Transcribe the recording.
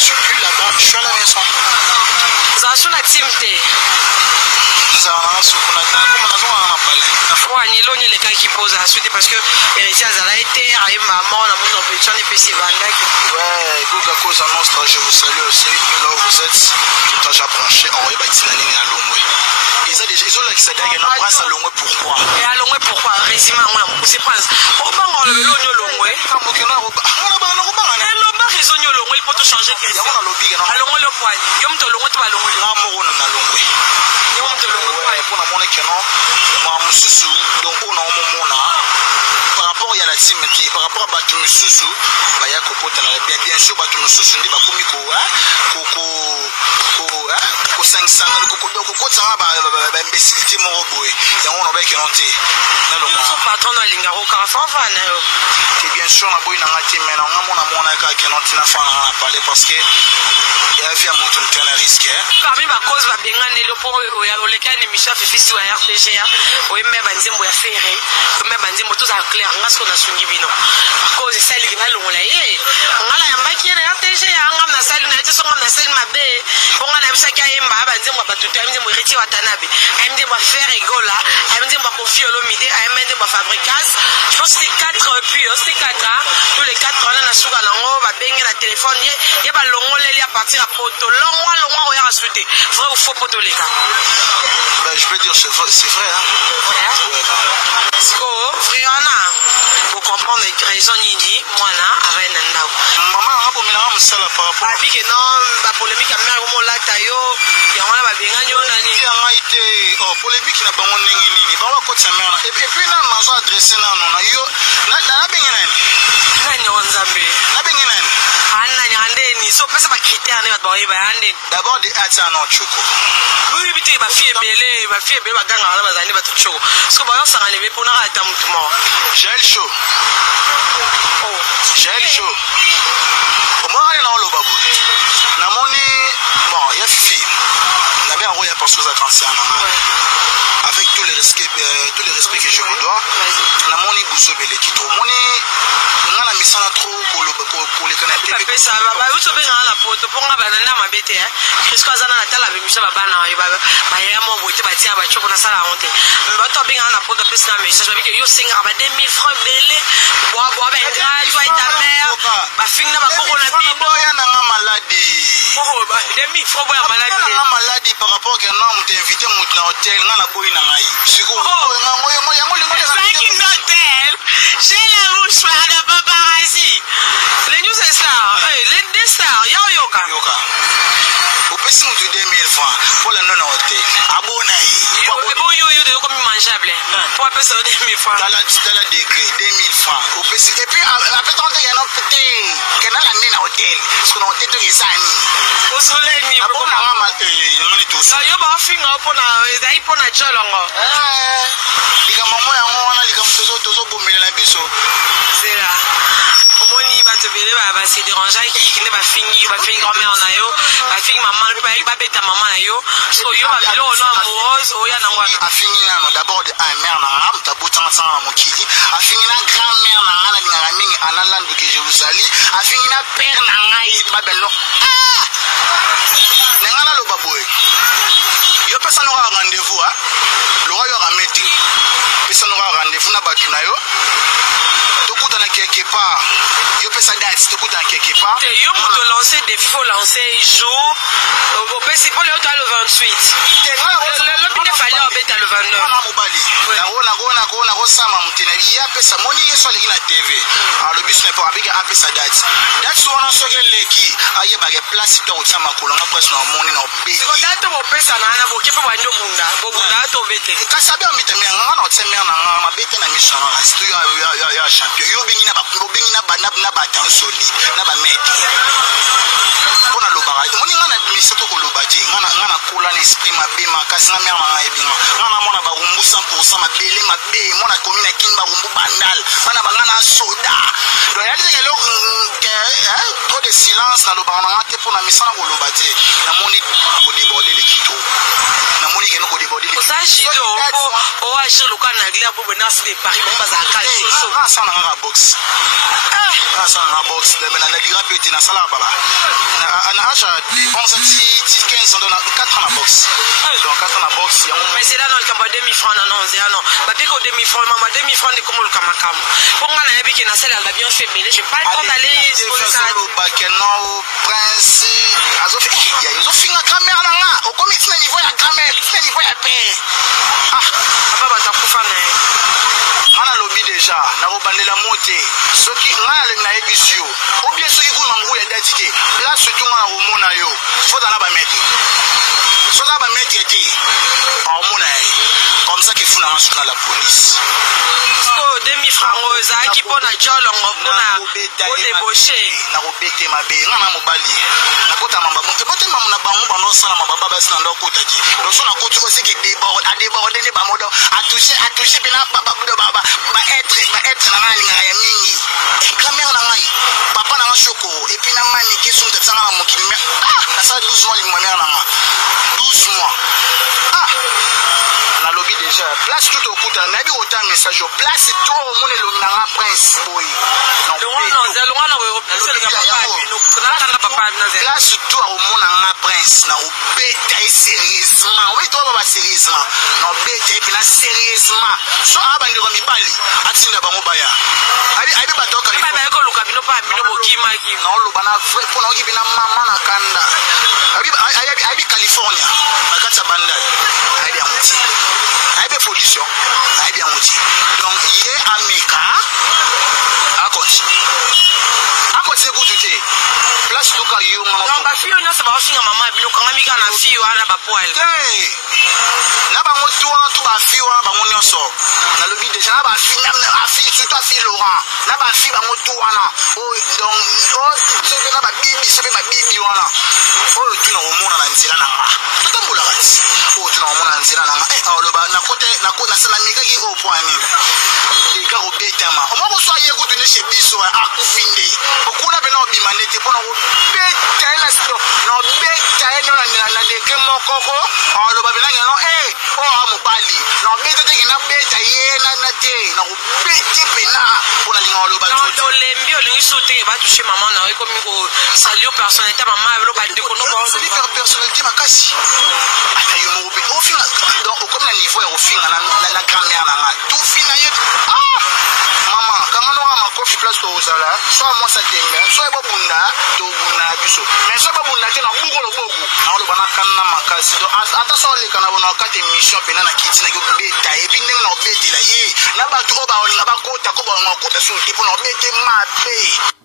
suis plus là-bas, je suis à la maison. Vous avez une team té. Les cas qui posent à suite parce que Verité a été à maman, la monde en pétion et PC Bandak. Ouais, Google cause annonce, je vous salue aussi là où vous êtes. Tout à branché, on va bâtir la ligne à Longwe. Ils ont déjà, ils ont là qui s'est dit, on prend ça Longwe pourquoi? Et à Longwe pourquoi? Résumé, moi, c'est pas. On va en le Longwe Longwe. Il faut changer de question. À Longwe le point. Yom to Longwe, tu vas Longwe. L'amour, on a Longwe. Yom to Longwe. Pour la monnaie que non, moi, mon sous, donc on a un moment là. Par rapport à la team, par rapport à Batou Moussou, il y a bien sûr Batou Moussou, il y a Coco 500, Coco imbécilité, mon robot. Il y a un homme qui est monté. Son patron a l'ingaro Carafan. Bien sûr, on a beau une team, mais on a mon accord qui est monté à parler parce que il y a un montant de risque. Parmi ma cause, va bien gagner le pont au lequel les Michel fait fils ou à RTGA, ou même Banzim ou à Ferré, ou même Banzim ou tous à clair. Parce qu'on a suivi bino. Par cause de celle qui va l'ongler. On a la yamba qui est RTG. On a la salle, on a été sur la salle mabé. On a la salle qui est mba. On dit moi pas tout. On dit moi Verité Watanabe. On dit moi faire égola. On dit moi confier au midi. On dit moi fabricasse. Je pense que c'est 4 puis c'est 4 ans. Tous les 4 ans on a sur la langue. Va baigner la téléphone. Il y a pas l'ongler il y a partir à poto. L'ongler on va rajouter. Vrai ou faux poto les gars? Ben je peux dire c'est vrai hein. Vrai on a. Pour comprendre les raisons nini, moi là, avec Nanda. Maman, on a pour mélanger ça là par rapport. Parce que non, la polémique a mis au mot là, tayo, et on a pas bien gagné on a ni. Qui a été, oh polémique n'a pas mon nini, bah on côté sa mère. Et puis là, maman adressé là, non, na yo, na bien gagné. Na ni on zambe. Na bien gagné. Anna ni ande ni, so pesa pas critère ne va pas y ande. D'abord des attends non choko. Oui, bité ba fille belé, ba ganga là ba zani ba tout choko. Parce que ba on s'en enlever pour na attendre tout le monde. Jael chaud. Oh, Jael chaud. Comment on est dans le babou? Namoni, bon, il y a Fifi. On a bien envoyé parce que vous êtes ancien. Avec tous les respects que je vous dois, Namoni Bousso Belekito. Moni, on a mis ça trop pour les canapés. Papa, ça va, bah, où tu veux dans la photo pour nga banana ma bête, hein? Qu'est-ce que ça na tala avec Michel Babana, bah, il y a mon beauté, bah, tiens, bah, tu connais ça la honte. Bah, tu bien dans la photo, plus la message, bah, que yo sing à 2000 francs belé, bois, ben, toi et ta mère, bah, finna, bah, corona bino, y'a n'a maladie. Oh, bah, 2000 francs, bah, maladie. N'a maladie par rapport à un homme, t'es invité, mon hôtel, n'a pas eu n'a maï. C'est quoi? J'ai la bouche de paparazzi. Les news est star. Les deux stars. Yoka. Au PC, on dit 2000 francs pour le non-hôtel. Abonné. Bon, yo, comme mangeable. Pour un peu ça, 2000 francs. Dans la degré, 2000 francs. Au PC. Et puis, après, on dit, il y a un petit. Qu'il y a un hôtel. Parce qu'on a un hôtel de Sani. Au soleil, il y a un hôtel. Yo, bah, finger, pour la chalongo. Les gars, maman, les gars, c'est là. Omoni ba te bele ba se déranger qui ne ba fingi grand-mère na yo, ba fingi maman ba beta maman na yo. So yo ba bilo no amoureuse o ya na ngwana. A fingi na d'abord de un mère na ngam ta botanga sana mokili. A fingi na grand-mère na ngana ngara mingi analandu ke Jérusalem. A fingi na père na ngai ba belo. Ah! Ngana lo baboy. Yo pesa no rendez-vous hein. Lo yo rameti. Pesa no rendez-vous na batu na yo. Dans quelque part, il peut ça date, tout dans quelque part. Il faut lancer des faux lancer jour. Au principe, le 28. Le fallait en le 29. Il y a peu ça, mon y est sur la TV. Alors le bus n'est pas avec un peu ça date. Date soit on se regarde qui a y a des places dans le Samakoulon, presque dans mon nom. C'est quand date au peu ça n'a pas qui peut voir nos bunda. Date au bête. Quand ça vient, mais t'es bien, on s'est mis en ma bête na mission. C'est ya champion. Yo bingina ba bingina ba na ba tan solide na ba meti pona lobara moni ngana mise to ko lobati ngana kola na esprit mabe makasi na mère na ebinga ngana mona ba rumbu 100% mabele mabe mona komi na kin ba rumbu bandal bana ba ngana soda donc ya dit que trop de silence na lobara na te pona misana ko lobati na moni ko déborder les kito na moni ke no ko débordé ça jido o agir le cas na glia pour venir se Paris bon baza caché ça na box ça na box mais na dira petit na sala baba na âge de 11 ans 15 ans dans 4 ans na box donc 4 ans na box mais c'est là dans le camp demi franc non non ba biko demi franc maman demi franc de comme le kamakam pour nga na yebi ki na sala la bien fait belé j'ai pas le temps d'aller ça le bakeno prince azofi ya yofinga grammaire na nga o komi tina niveau ya grammaire tina niveau ya paix baba takufa na ngana lobi déjà na obandela moté soki ngana na ebisio ou bien soki ku mambu ya datike là surtout ngana omona yo faut dans la ba mettre so la ba mettre eti omona comme ça que funa sur la police ko demi franc za ki pona jolo ngopona o débauché na robete mabe ngana mobali na kota mamba mo ebote mamu na bango bando sala mababa basi na ndo kota ki donc so na kota aussi que débordé ne ba modo a touché bina baba ba être na ngani ngaya mingi grammaire na ngai papa na ngashoko et puis na mani ki sunta tsanga na mokili na sa 12 mois li mama na nga 12 mois na lobby déjà place tout au coup na bi autant message place tout au monde le na prince boy place tout au monde na prince na obeta sérieusement oui toi baba sérieusement na obeta et puis na sérieusement so abandi ko mibali atsinda bango baya abi batoka ni baba ko luka bino pa bino bokima ki na lo bana frère pona ki bina mama na kanda abi California akatsa bandal abi amuti abi pollution abi amuti donc ye ameka akonti kututé place luka yo ngana ba fio nyose ba finga mama bino kanga mika na fio ana ba poil na ba moto tu ba fio ba nyonso na lobi déjà na ba finga na fille surtout fille Laurent na ba fille ba moto wana donc c'est na ba bibi c'est ba bibi wana tu na omona na nzela na nga tambola kati tu na omona na nzela na nga aloba na kota sala meka ki au point nini ega obetama omako so aye kutu ne chez biso akufinde okuna bena obimane te pona obeta na sto na obeta na deke mokoko aloba bena ngeno amobali na obeta te na beta ye na te na obete pena pona linga aloba to lembi olingi soute ba toucher maman na ko mi ko salut personnalité maman lo ba de ko no c'est l'hyper personnalité makasi ata yo mo be o finga donc comme na niveau ya o finga na grammaire na nga tout finga ye maman kama no ama kofi place to uzala so mo sa tembe so e bobunda to buna biso mais so bobunda te na bugo lo bogu na lo bana kanna makasi donc ata so le kana bona ka te mission pena na kiti na go beta e bi ndenge na obetela ye na ba to ba kota ko ba ngokota so tipo na obete mabe